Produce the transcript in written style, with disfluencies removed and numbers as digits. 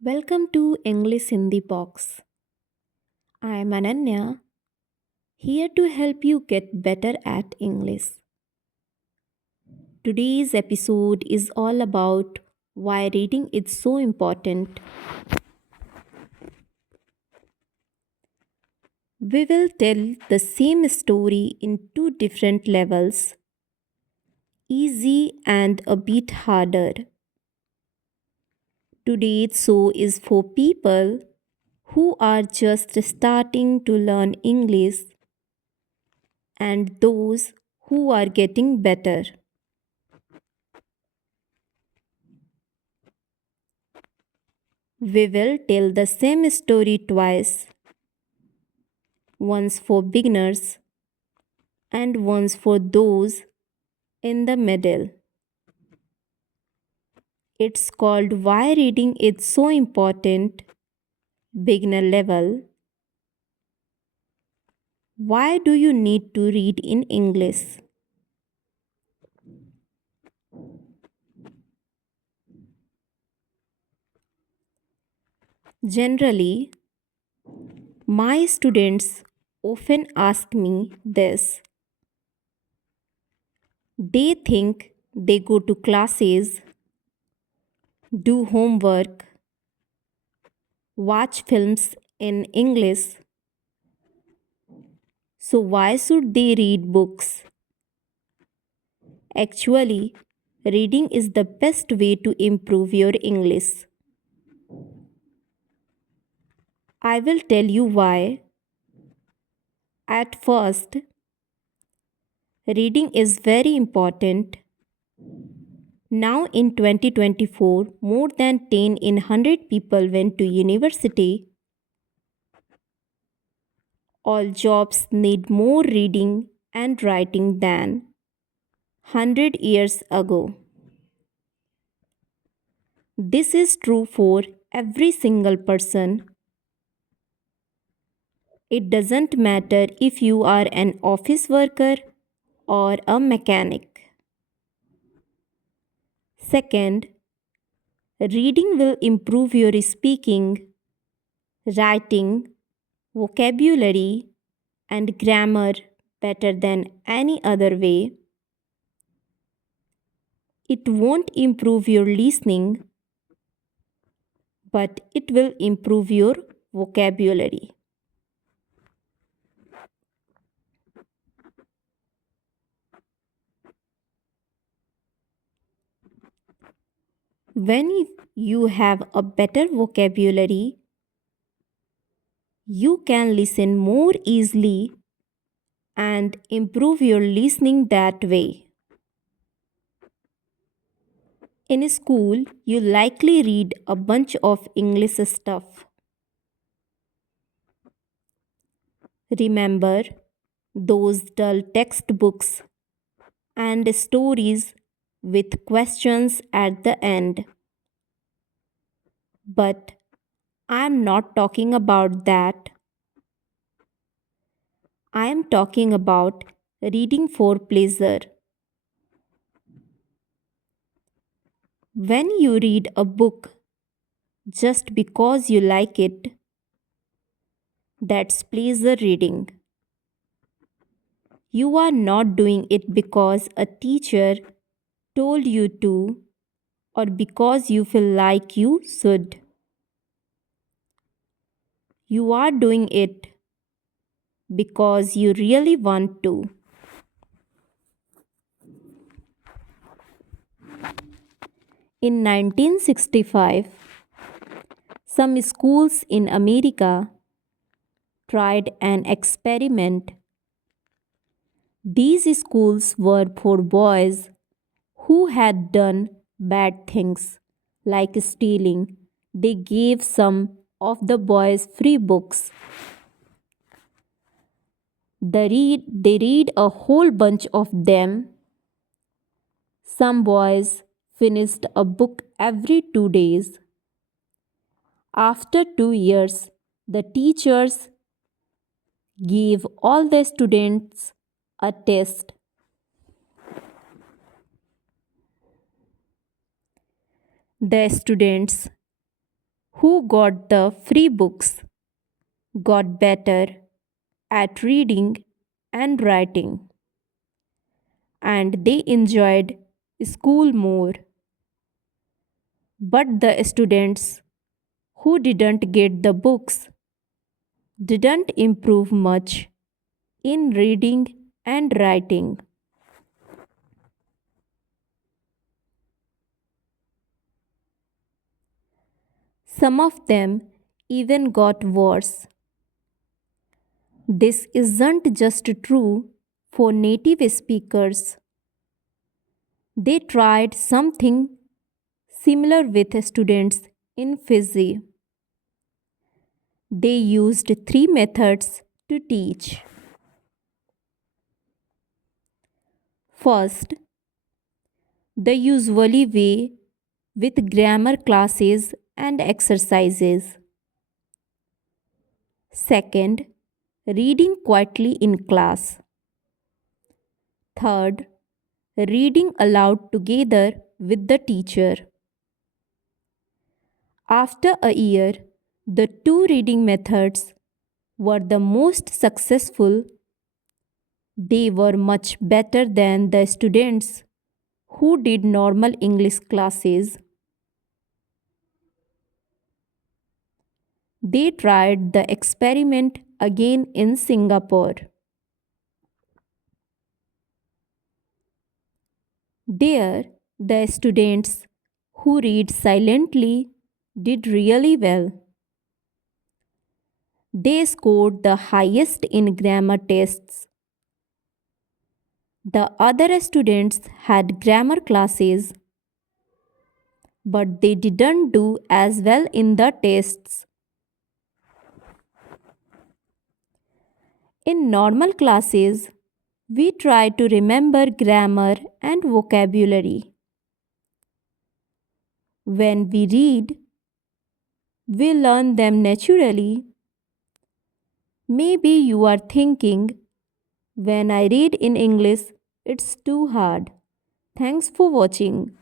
Welcome to English Hindi Box. I am Ananya, here to help you get better at English. Today's episode is all about why reading is so important. We will tell the same story in two different levels, easy and a bit harder. Today's show is for people who are just starting to learn English and those who are getting better. We will tell the same story twice, once for beginners and once for those in the middle. It's called Why Reading is So Important, beginner level. Why do you need to read in English? Generally, my students often ask me this. They think they go to classes, do homework, watch films in English. So, why should they read books? Actually, reading is the best way to improve your English. I will tell you why. At first, reading is very important. Now, in 2024, more than 10 in 100 people went to university. All jobs need more reading and writing than 100 years ago. This is true for every single person. It doesn't matter if you are an office worker or a mechanic. Second, reading will improve your speaking, writing, vocabulary, and grammar better than any other way. It won't improve your listening, but it will improve your vocabulary. When you have a better vocabulary, you can listen more easily and improve your listening that way. In school, you likely read a bunch of English stuff. Remember those dull textbooks and stories with questions at the end. But I'm not talking about that. I am talking about reading for pleasure. When you read a book just because you like it, that's pleasure reading. You are not doing it because a teacher told you to or because you feel like you should. You are doing it because you really want to. In 1965, some schools in America tried an experiment. These schools were for boys who had done bad things like stealing. They gave some of the boys free books. They read a whole bunch of them. Some boys finished a book every 2 days. After 2 years, the teachers gave all the students a test. The students who got the free books got better at reading and writing, and they enjoyed school more. But the students who didn't get the books didn't improve much in reading and writing. Some of them even got worse. This isn't just true for native speakers. They tried something similar with students in Fiji. They used three methods to teach. First, the usually way with grammar classes and exercises. Second, reading quietly in class. Third, reading aloud together with the teacher. After a year, the two reading methods were the most successful. They were much better than the students who did normal English classes. They tried the experiment again in Singapore. There, the students who read silently did really well. They scored the highest in grammar tests. The other students had grammar classes, but they didn't do as well in the tests. In normal classes, we try to remember grammar and vocabulary. When we read, we learn them naturally. Maybe you are thinking, when I read in English, it's too hard. Thanks for watching.